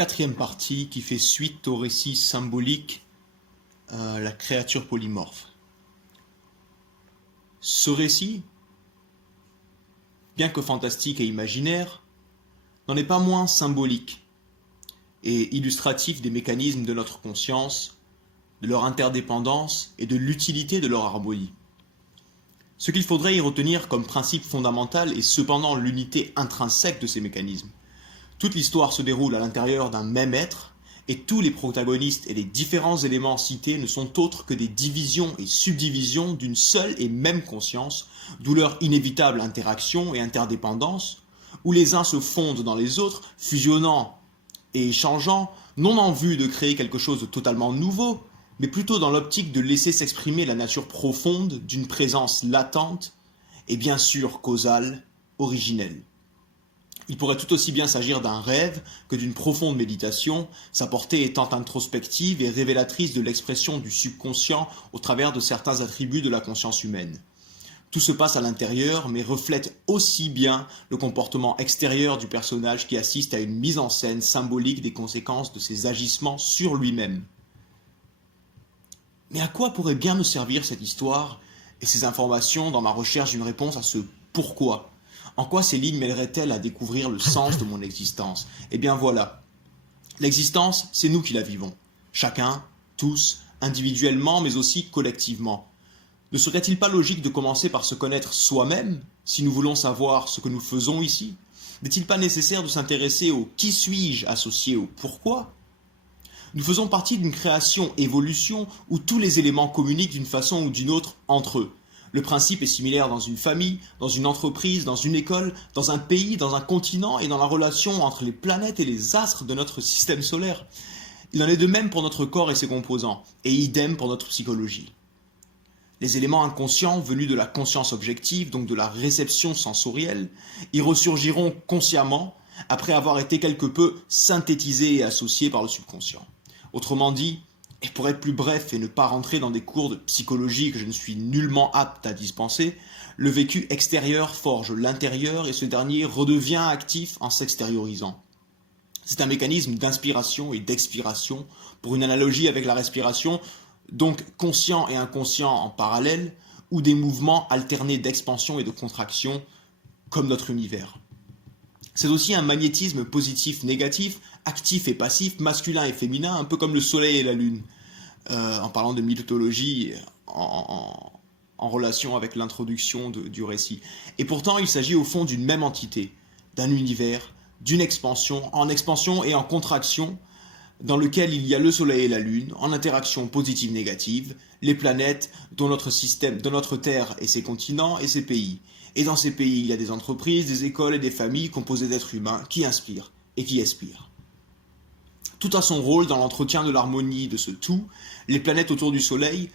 quatrième partie qui fait suite au récit symbolique La créature polymorphe. Ce récit, bien que fantastique et imaginaire, n'en est pas moins symbolique et illustratif des mécanismes de notre conscience, de leur interdépendance et de l'utilité de leur harmonie. Ce qu'il faudrait y retenir comme principe fondamental est cependant l'unité intrinsèque de ces mécanismes. Toute l'histoire se déroule à l'intérieur d'un même être, et tous les protagonistes et les différents éléments cités ne sont autres que des divisions et subdivisions d'une seule et même conscience, d'où leur inévitable interaction et interdépendance, où les uns se fondent dans les autres, fusionnant et échangeant, non en vue de créer quelque chose de totalement nouveau, mais plutôt dans l'optique de laisser s'exprimer la nature profonde d'une présence latente et bien sûr causale, originelle. Il pourrait tout aussi bien s'agir d'un rêve que d'une profonde méditation, sa portée étant introspective et révélatrice de l'expression du subconscient au travers de certains attributs de la conscience humaine. Tout se passe à l'intérieur, mais reflète aussi bien le comportement extérieur du personnage qui assiste à une mise en scène symbolique des conséquences de ses agissements sur lui-même. Mais à quoi pourrait bien me servir cette histoire et ces informations dans ma recherche d'une réponse à ce pourquoi ? En quoi ces lignes m'aideraient-elles à découvrir le sens de mon existence ? Eh bien voilà. L'existence, c'est nous qui la vivons. Chacun, tous, individuellement, mais aussi collectivement. Ne serait-il pas logique de commencer par se connaître soi-même, si nous voulons savoir ce que nous faisons ici ? N'est-il pas nécessaire de s'intéresser au « qui suis-je » associé au « pourquoi » ? Nous faisons partie d'une création-évolution où tous les éléments communiquent d'une façon ou d'une autre entre eux. Le principe est similaire dans une famille, dans une entreprise, dans une école, dans un pays, dans un continent et dans la relation entre les planètes et les astres de notre système solaire. Il en est de même pour notre corps et ses composants, et idem pour notre psychologie. Les éléments inconscients venus de la conscience objective, donc de la réception sensorielle, y ressurgiront consciemment après avoir été quelque peu synthétisés et associés par le subconscient. Autrement dit, et pour être plus bref et ne pas rentrer dans des cours de psychologie que je ne suis nullement apte à dispenser, le vécu extérieur forge l'intérieur et ce dernier redevient actif en s'extériorisant. C'est un mécanisme d'inspiration et d'expiration, pour une analogie avec la respiration, donc conscient et inconscient en parallèle, ou des mouvements alternés d'expansion et de contraction, comme notre univers. C'est aussi un magnétisme positif-négatif, actif et passif, masculin et féminin, un peu comme le soleil et la lune, en parlant de mythologie en relation avec l'introduction du récit. Et pourtant, il s'agit au fond d'une même entité, d'un univers, d'une expansion, en expansion et en contraction, dans lequel il y a le soleil et la lune, en interaction positive-négative, les planètes, dont notre système, dont notre Terre et ses continents et ses pays. Et dans ces pays, il y a des entreprises, des écoles et des familles composées d'êtres humains qui inspirent et qui expirent. Tout a son rôle dans l'entretien de l'harmonie de ce tout, les planètes autour du Soleil,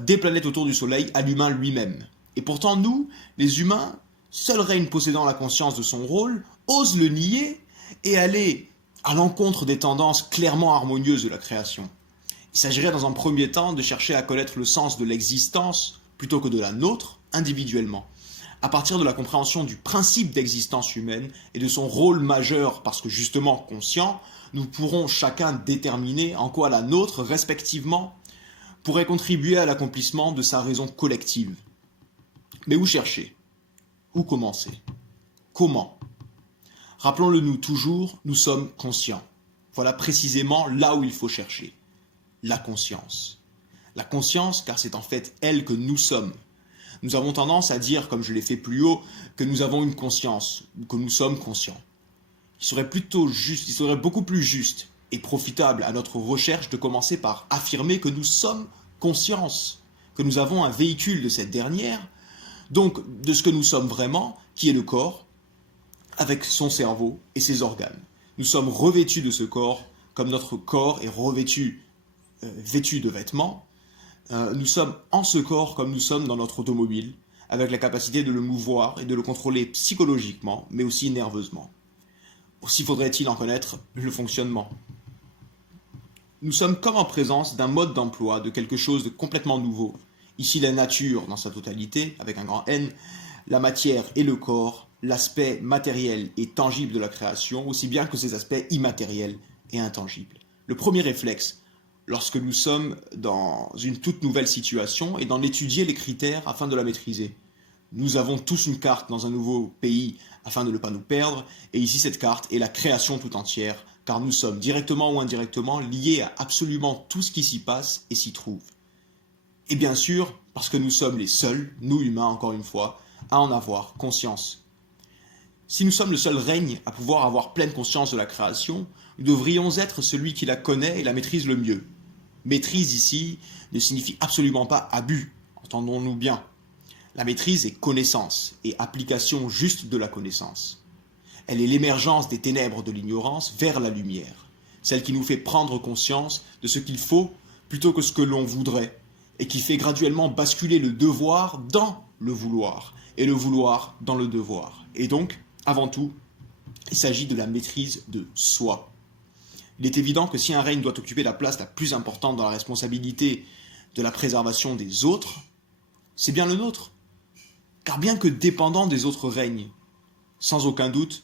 des planètes autour du Soleil à l'humain lui-même. Et pourtant, nous, les humains, seul règne possédant la conscience de son rôle, osent le nier et aller à l'encontre des tendances clairement harmonieuses de la création. Il s'agirait dans un premier temps de chercher à connaître le sens de l'existence plutôt que de la nôtre individuellement, à partir de la compréhension du principe d'existence humaine et de son rôle majeur, parce que justement conscient, nous pourrons chacun déterminer en quoi la nôtre, respectivement, pourrait contribuer à l'accomplissement de sa raison collective. Mais où chercher ? Où commencer ? Comment ? Rappelons-le nous toujours, nous sommes conscients. Voilà précisément là où il faut chercher. La conscience. La conscience, car c'est en fait elle que nous sommes. Nous avons tendance à dire, comme je l'ai fait plus haut, que nous avons une conscience, ou que nous sommes conscients. Il serait beaucoup plus juste et profitable à notre recherche de commencer par affirmer que nous sommes conscience, que nous avons un véhicule de cette dernière, donc de ce que nous sommes vraiment, qui est le corps, avec son cerveau et ses organes. Nous sommes revêtus de ce corps, comme notre corps est vêtu de vêtements. Nous sommes en ce corps comme nous sommes dans notre automobile, avec la capacité de le mouvoir et de le contrôler psychologiquement, mais aussi nerveusement. Aussi faudrait-il en connaître le fonctionnement. Nous sommes comme en présence d'un mode d'emploi, de quelque chose de complètement nouveau. Ici la nature dans sa totalité, avec un grand N, la matière et le corps, l'aspect matériel et tangible de la création, aussi bien que ses aspects immatériels et intangibles. Le premier réflexe, lorsque nous sommes dans une toute nouvelle situation, est d'en étudier les critères afin de la maîtriser. Nous avons tous une carte dans un nouveau pays afin de ne pas nous perdre, et ici cette carte est la création tout entière, car nous sommes directement ou indirectement liés à absolument tout ce qui s'y passe et s'y trouve. Et bien sûr, parce que nous sommes les seuls, nous humains encore une fois, à en avoir conscience. Si nous sommes le seul règne à pouvoir avoir pleine conscience de la création, nous devrions être celui qui la connaît et la maîtrise le mieux. Maîtrise ici ne signifie absolument pas abus, entendons-nous bien. La maîtrise est connaissance et application juste de la connaissance. Elle est l'émergence des ténèbres de l'ignorance vers la lumière, celle qui nous fait prendre conscience de ce qu'il faut plutôt que ce que l'on voudrait, et qui fait graduellement basculer le devoir dans le vouloir, et le vouloir dans le devoir. Et donc, avant tout, il s'agit de la maîtrise de soi. Il est évident que si un règne doit occuper la place la plus importante dans la responsabilité de la préservation des autres, c'est bien le nôtre. Car bien que dépendant des autres règnes, sans aucun doute,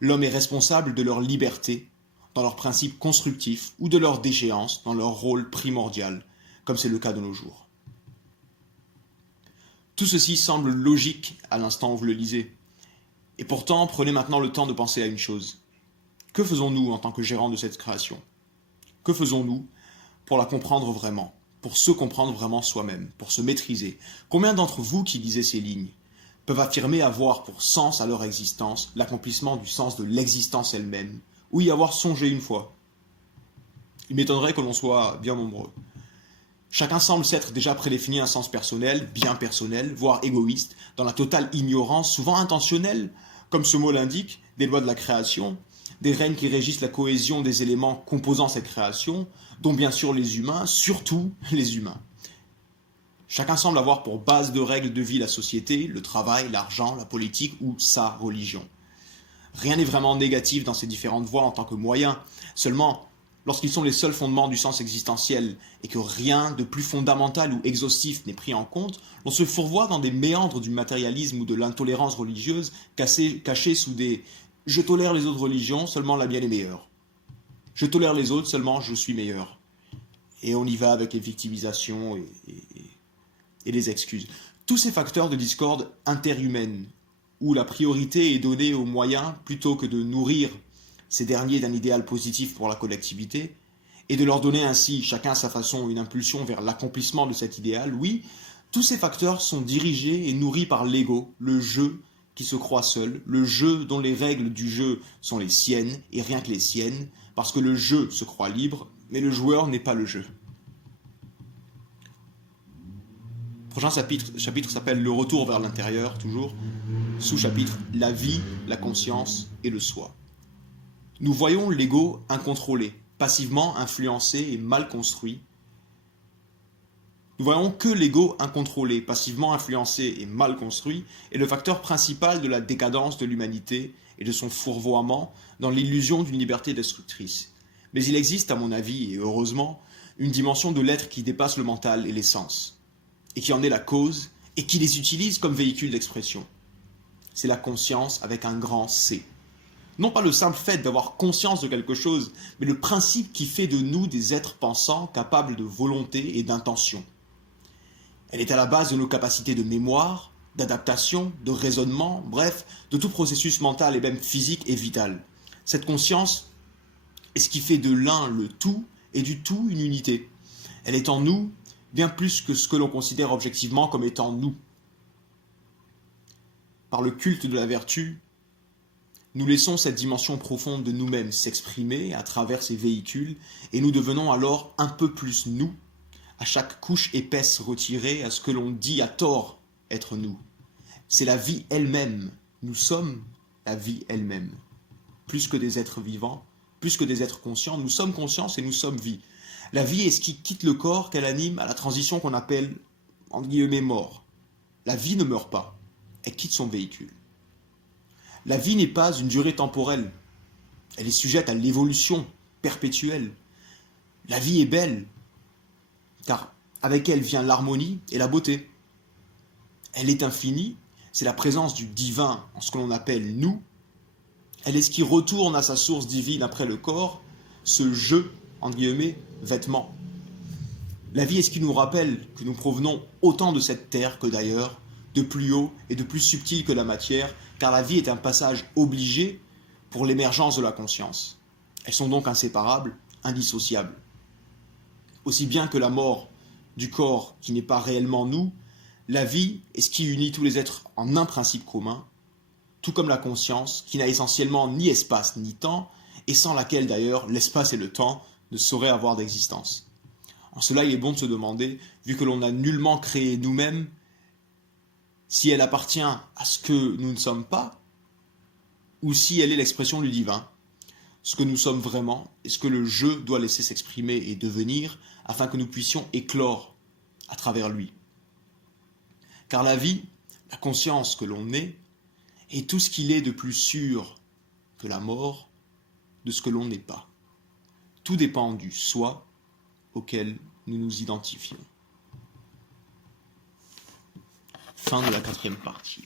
l'homme est responsable de leur liberté, dans leurs principes constructifs, ou de leur déchéance, dans leur rôle primordial, comme c'est le cas de nos jours. Tout ceci semble logique à l'instant où vous le lisez. Et pourtant, prenez maintenant le temps de penser à une chose. Que faisons-nous en tant que gérants de cette création? Que faisons-nous pour la comprendre vraiment, pour se comprendre vraiment soi-même, pour se maîtriser? Combien d'entre vous qui lisez ces lignes peuvent affirmer avoir pour sens à leur existence l'accomplissement du sens de l'existence elle-même, ou y avoir songé une fois? Il m'étonnerait que l'on soit bien nombreux. Chacun semble s'être déjà prédéfini un sens personnel, bien personnel, voire égoïste, dans la totale ignorance, souvent intentionnelle, comme ce mot l'indique, des lois de la création, des règnes qui régissent la cohésion des éléments composant cette création, dont bien sûr les humains, surtout les humains. Chacun semble avoir pour base de règles de vie la société, le travail, l'argent, la politique ou sa religion. Rien n'est vraiment négatif dans ces différentes voies en tant que moyen, seulement lorsqu'ils sont les seuls fondements du sens existentiel et que rien de plus fondamental ou exhaustif n'est pris en compte, on se fourvoie dans des méandres du matérialisme ou de l'intolérance religieuse cachés sous des « je tolère les autres religions, seulement la mienne est meilleure ». « Je tolère les autres, seulement je suis meilleur ». Et on y va avec les victimisations et les excuses. Tous ces facteurs de discorde interhumaine, où la priorité est donnée aux moyens plutôt que de nourrir ces derniers d'un idéal positif pour la collectivité, et de leur donner ainsi, chacun à sa façon, une impulsion vers l'accomplissement de cet idéal, oui, tous ces facteurs sont dirigés et nourris par l'ego, le jeu qui se croit seul, le jeu dont les règles du jeu sont les siennes, et rien que les siennes, parce que le jeu se croit libre, mais le joueur n'est pas le jeu. Le prochain chapitre s'appelle « Le retour vers l'intérieur », toujours, sous-chapitre « La vie, la conscience et le soi ». Nous voyons l'ego incontrôlé, passivement influencé et mal construit. Nous voyons que l'ego incontrôlé, passivement influencé et mal construit est le facteur principal de la décadence de l'humanité et de son fourvoiement dans l'illusion d'une liberté destructrice. Mais il existe, à mon avis, et heureusement, une dimension de l'être qui dépasse le mental et les sens, et qui en est la cause, et qui les utilise comme véhicule d'expression. C'est la conscience avec un grand C. Non pas le simple fait d'avoir conscience de quelque chose, mais le principe qui fait de nous des êtres pensants capables de volonté et d'intention. Elle est à la base de nos capacités de mémoire, d'adaptation, de raisonnement, bref, de tout processus mental et même physique et vital. Cette conscience est ce qui fait de l'un le tout et du tout une unité. Elle est en nous bien plus que ce que l'on considère objectivement comme étant nous. Par le culte de la vertu, nous laissons cette dimension profonde de nous-mêmes s'exprimer à travers ces véhicules et nous devenons alors un peu plus nous, à chaque couche épaisse retirée à ce que l'on dit à tort être nous. C'est la vie elle-même, nous sommes la vie elle-même. Plus que des êtres vivants, plus que des êtres conscients, nous sommes conscience et nous sommes vie. La vie est ce qui quitte le corps qu'elle anime à la transition qu'on appelle, entre guillemets, mort. La vie ne meurt pas, elle quitte son véhicule. La vie n'est pas une durée temporelle. Elle est sujette à l'évolution perpétuelle. La vie est belle, car avec elle vient l'harmonie et la beauté. Elle est infinie, c'est la présence du divin en ce que l'on appelle nous. Elle est ce qui retourne à sa source divine après le corps, ce je, entre guillemets, vêtement. La vie est ce qui nous rappelle que nous provenons autant de cette terre que d'ailleurs, de plus haut et de plus subtil que la matière, car la vie est un passage obligé pour l'émergence de la conscience. Elles sont donc inséparables, indissociables. Aussi bien que la mort du corps qui n'est pas réellement nous, la vie est ce qui unit tous les êtres en un principe commun, tout comme la conscience, qui n'a essentiellement ni espace ni temps, et sans laquelle d'ailleurs l'espace et le temps ne sauraient avoir d'existence. En cela, il est bon de se demander, vu que l'on n'a nullement créé nous-mêmes, si elle appartient à ce que nous ne sommes pas, ou si elle est l'expression du divin, ce que nous sommes vraiment, et ce que le je doit laisser s'exprimer et devenir, afin que nous puissions éclore à travers lui. Car la vie, la conscience que l'on est tout ce qu'il est de plus sûr que la mort, de ce que l'on n'est pas. Tout dépend du soi auquel nous nous identifions. Fin de la 4e partie.